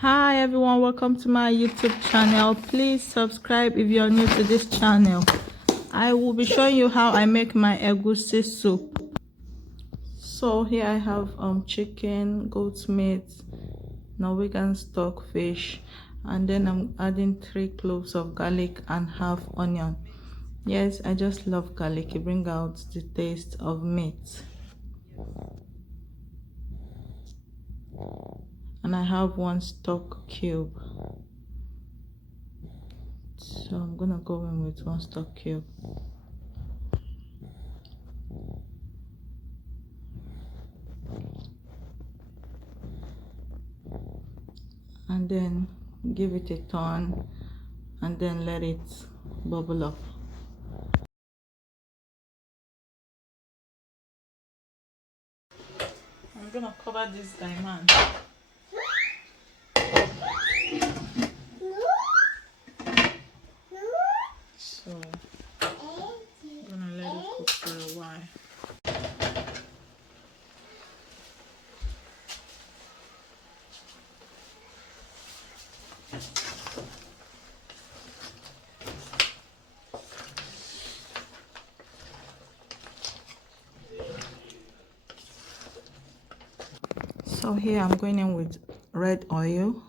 Hi everyone, welcome to my YouTube channel. Please subscribe if you're new to this channel. I will be showing you how I make my egusi soup. So here I have chicken, goat's meat, Norwegian stockfish, and then I'm adding 3 cloves of garlic and half onion. Yes, I just love garlic. It brings out the taste of meat. And I have 1 stock cube. So I'm gonna go in with 1 stock cube. And then give it a turn and then let it bubble up. I'm gonna cover this diamond. So I'm gonna let it cook for a while. So here I'm going in with red oil,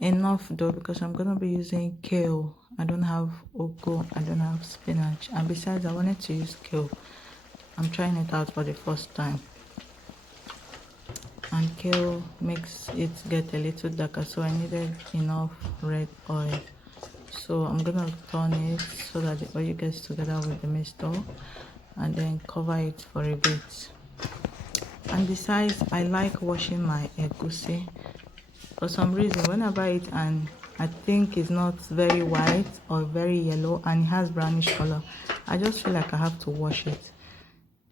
enough though because I'm gonna be using kale. I don't have ugu, I don't have spinach, and besides I wanted to use kale. I'm trying it out for the first time, and kale makes it get a little darker, so I needed enough red oil. So I'm gonna turn it so that the oil gets together with the mixture and then cover it for a bit. And besides, I like washing my egusi. For some reason, when I buy it and I think it's not very white or very yellow and it has brownish color, I just feel like I have to wash it.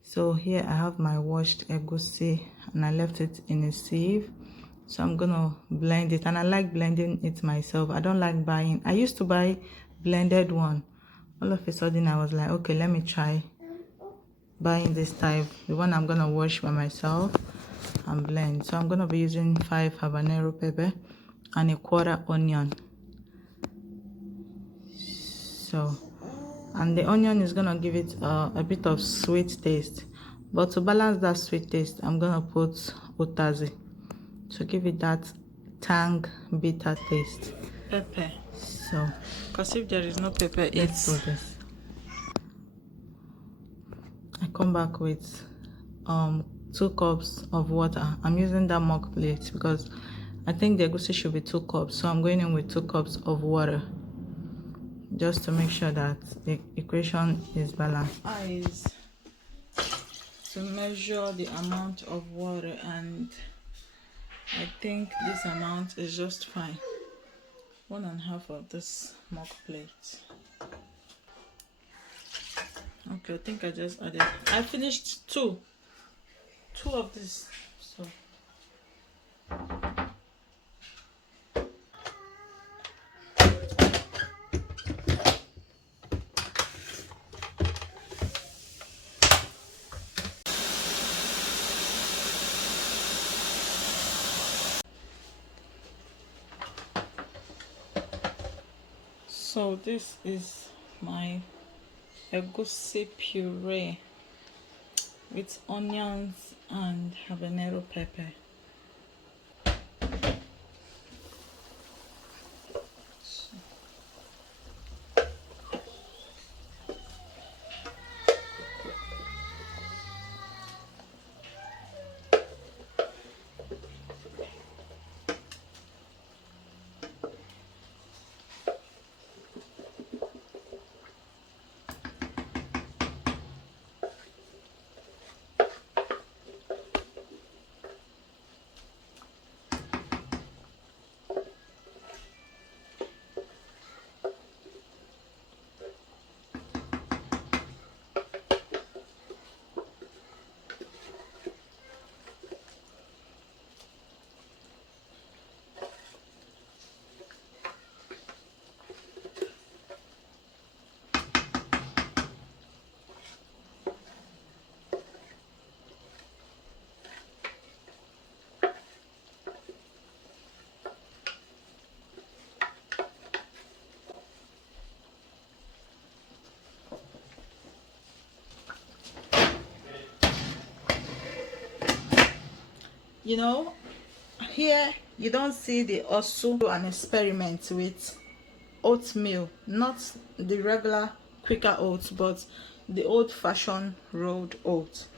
So here I have my washed egusi and I left it in a sieve. So I'm gonna blend it, and I like blending it myself. I don't like buying. I used to buy blended one. All of a sudden I was like, okay, let me try buying this type, the one I'm gonna wash by myself and blend. So I'm gonna be using 5 habanero pepper and a 1/4 onion. So, and the onion is gonna give it a bit of sweet taste, but to balance that sweet taste I'm gonna put utazi to give it that tang bitter taste. Pepper. So because if there is no pepper, let's do this. I come back with 2 cups of water. I'm using that mug plate because I think the egusi should be 2 cups, so I'm going in with 2 cups of water just to make sure that the equation is balanced. Is to measure the amount of water, and I think this amount is just fine. 1.5 of this mug plate. Okay, I think I just added. I finished 2 of this. So this is my egusi puree with onions and habanero pepper. You know, here you don't see the also do an experiment with oatmeal, not the regular quicker oats, but the old-fashioned rolled oats,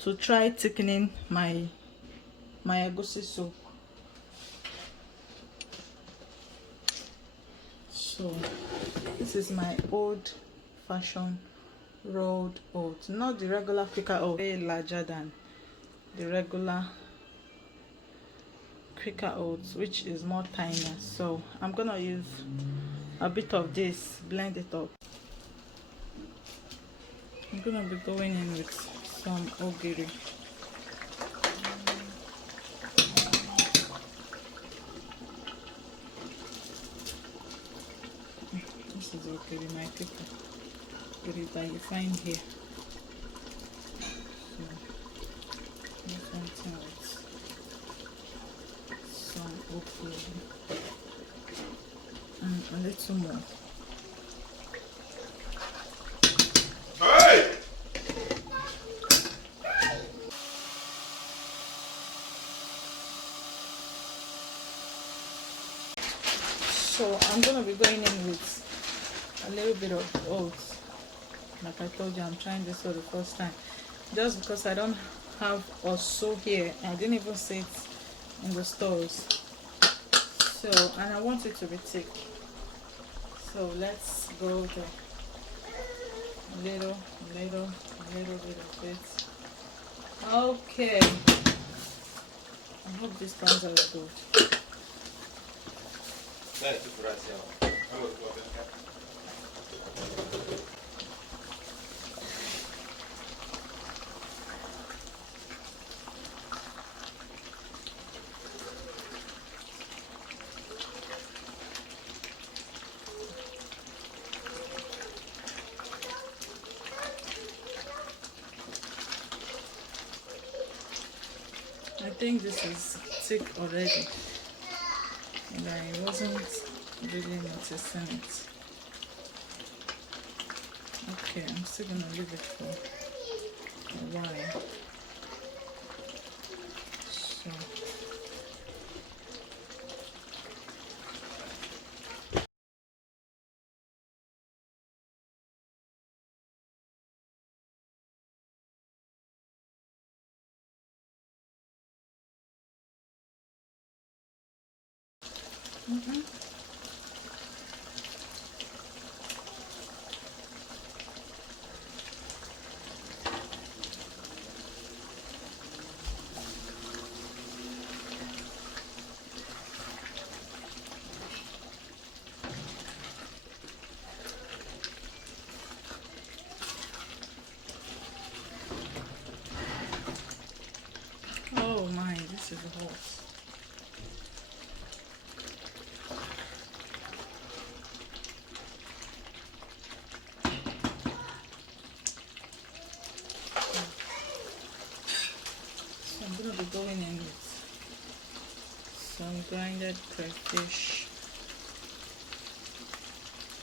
to try thickening my egusi soup. So this is my old-fashioned rolled oats, not the regular quicker oat, way larger than the regular quicker oats, which is more tinier. So I'm gonna use a bit of this, blend it up. I'm gonna be going in with some ogiri. This is ogiri, my people. Ogiri that you find here. So do something with some ogiri and a little more. So I'm gonna be going in with a little bit of oats. Like I told you, I'm trying this for the first time. Just because I don't have also here. I didn't even see it in the stores. So, and I want it to be thick. So let's go to little bit of it. Okay. I hope this comes out good. I think this is thick already, and I wasn't really noticing it. Okay, I'm still gonna leave it for a while. So oh my, this is hot. So I'm gonna be going in with some grinded crayfish.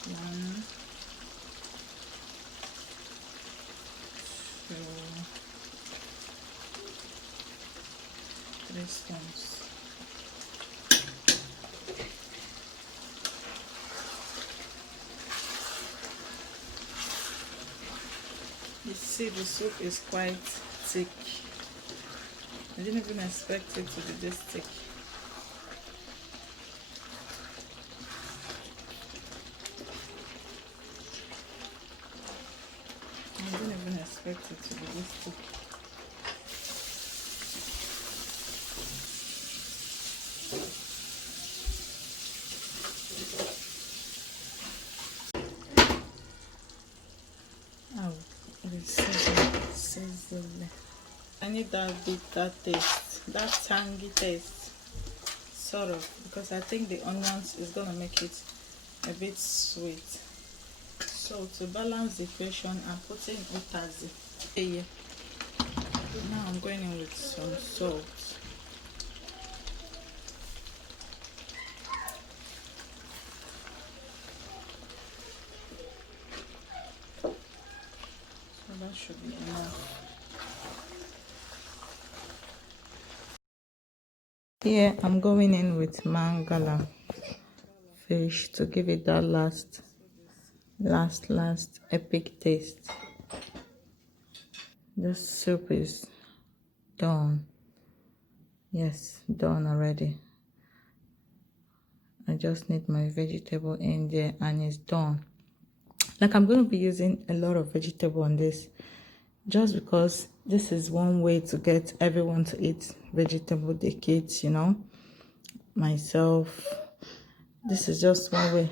One, two, 3 stones. You see, the soup is quite thick. I didn't even expect it to be this thick. I didn't even expect it to be this thick. Oh, it is sizzling. I need that bitter taste, that tangy taste, sort of, because I think the onions is gonna make it a bit sweet. So to balance the equation, I'm putting utazi. Yeah. Now I'm going in with some salt. So that should be enough. Here I'm going in with mandala fish to give it that last epic taste. This soup is done. Yes, done already. I just need my vegetable in there and it's done. Like, I'm going to be using a lot of vegetable on this, just because this is one way to get everyone to eat vegetable, the kids, you know, myself. This is just one way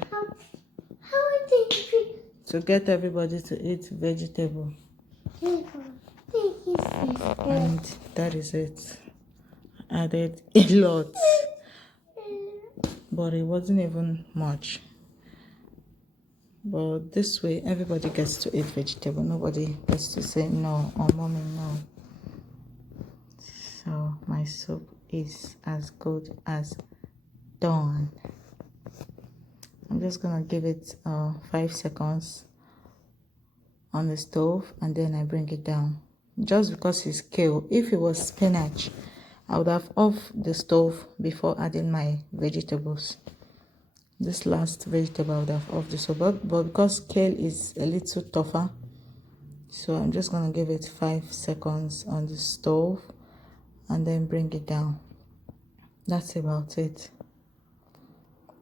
to get everybody to eat vegetable. And that is it. I added a lot, but it wasn't even much. But this way everybody gets to eat vegetable. Nobody gets to say no or mommy no. So my soup is as good as done. I'm just gonna give it 5 seconds on the stove and then I bring it down. Just because it's kale. If it was spinach, I would have off the stove before adding my vegetables. This last vegetable I would have off the stove, but because kale is a little tougher, so I'm just gonna give it 5 seconds on the stove and then bring it down. That's about it.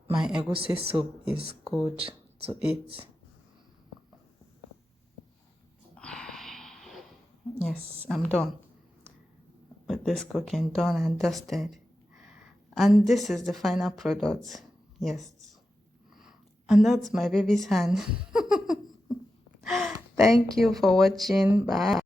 My egusi soup is good to eat. Yes, I'm done with this cooking, done and dusted. And this is the final product. Yes. And that's my baby's hand. Thank you for watching. Bye.